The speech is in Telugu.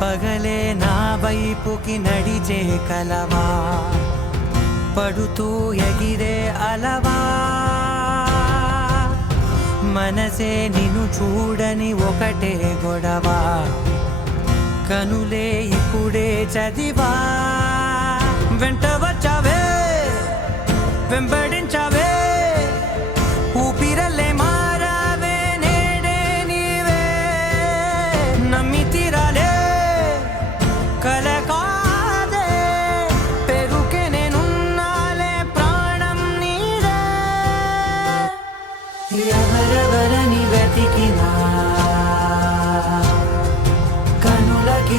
పగలే నా వైపుకి నడిచే కలవా, పడుతూ ఎగిరే అలవా, మనసే నిన్ను చూడని ఒకటే గొడవ, కనులే ఇప్పుడే చదివా. వెంట వచ్చావే, వెంబడించావే, ఊపిరల్లే మారావే, నేడే నీవే. నమ్మి తీరాలే కల కాదే, పెరుకే నేనున్నాలే, ప్రాణం నీదే. ఎవరెవరని వెతికినా కనులకి